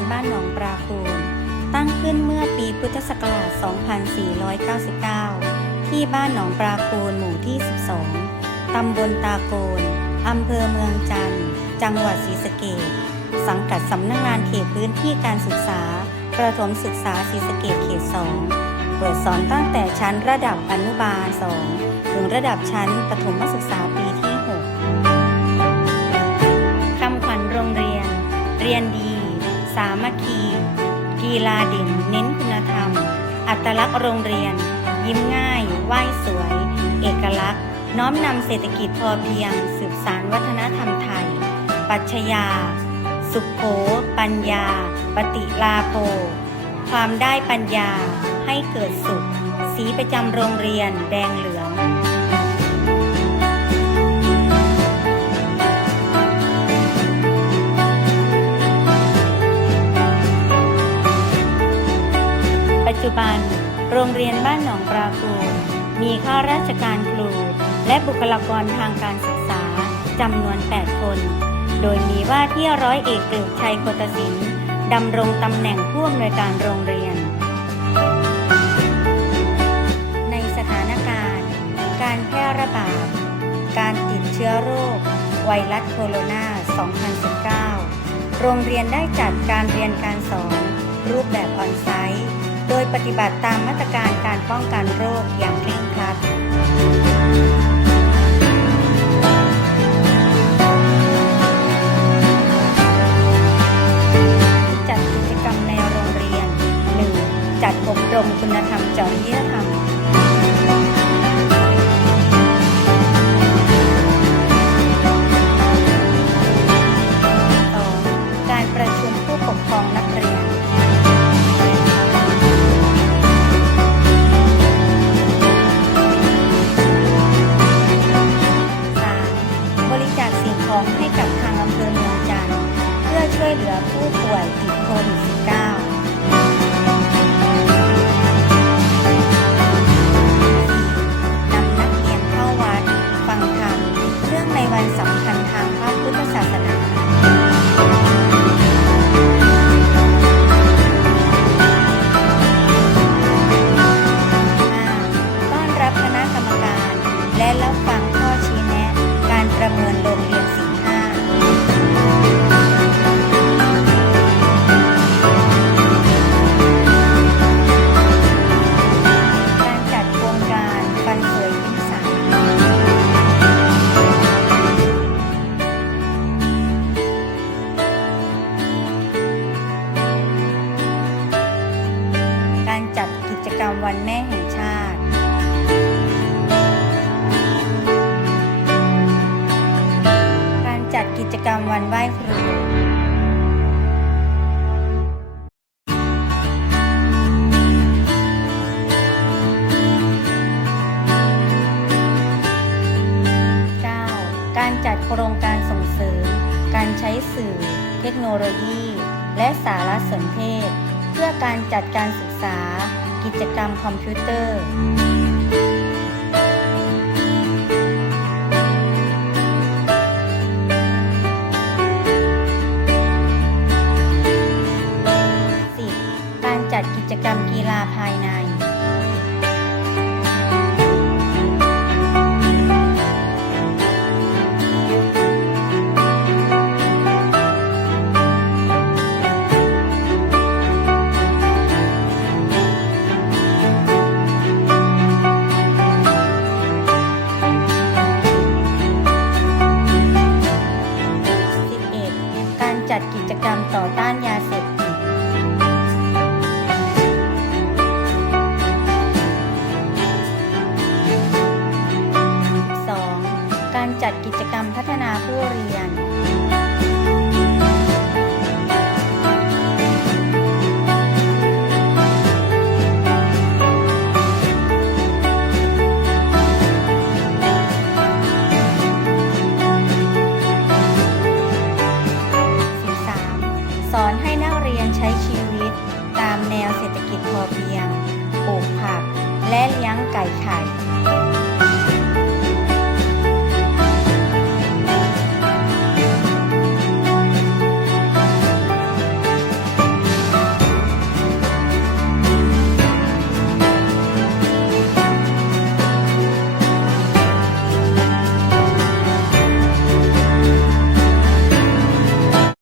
นบ้านหนองปลาคูนตั้งขึ้นเมื่อปีพุทธศักราช 2499 ที่บ้านหนองปลาคูนหมู่ที่ 12 ตำบลตาโกนอำเภอเมืองจันทร์ จังหวัดศรีสะเกษสังกัดสำนักงานเขตพื้นที่การศึกษา ประถมศึกษาศรีสะเกษเขต 2 เปิดสอนตั้งแต่ชั้นระดับอนุบาล 2 ถึงระดับชั้นประถมศึกษาปีที่ 6 คำขวัญโรงเรียน เรียนดี สามัคคี กีฬาเด่นเน้นคุณธรรม อัตลักษณ์โรงเรียน ยิ้มง่าย ไหว้สวย เอกลักษณ์ น้อมนำเศรษฐกิจพอเพียง สืบสารวัฒนธรรมไทย ปัชญา สุขโข ปัญญา ปฏิลาโภความได้ปัญญาให้เกิดสุข สีประจำโรงเรียนแดงเหลือง โรงเรียนบ้านหนองปลาคูมีข้าราชการครู และบุคลากรทางการศึกษาจำนวน 8 คน โดยมีว่าที่ร้อยเอกเกริกชัยโคตศิลป์ดำรงตำแหน่งผู้อำนวยการโรงเรียน ในสถานการณ์ การแพร่ระบาด การติดเชื้อโรค ไวรัสโคโรนา 2019 โรงเรียนได้จัดการเรียนการสอน รูปแบบออนไซต์ โดยปฏิบัติตามมาตรการการป้องกันโรคอย่างเคร่งครัดจัดกิจกรรมในโรงเรียน 1. จัดอบรมคุณธรรมจริยธรรม จัดกิจกรรมวันไหว้ครูการจัดโครงการส่งเสริม การใช้สื่อ เทคโนโลยี และสารสนเทศ เพื่อการจัดการศึกษา กิจกรรมคอมพิวเตอร์ จกรรมต่อต้านยาเสพติดสการจัดกิจกรรมพัฒนาผู้เรียน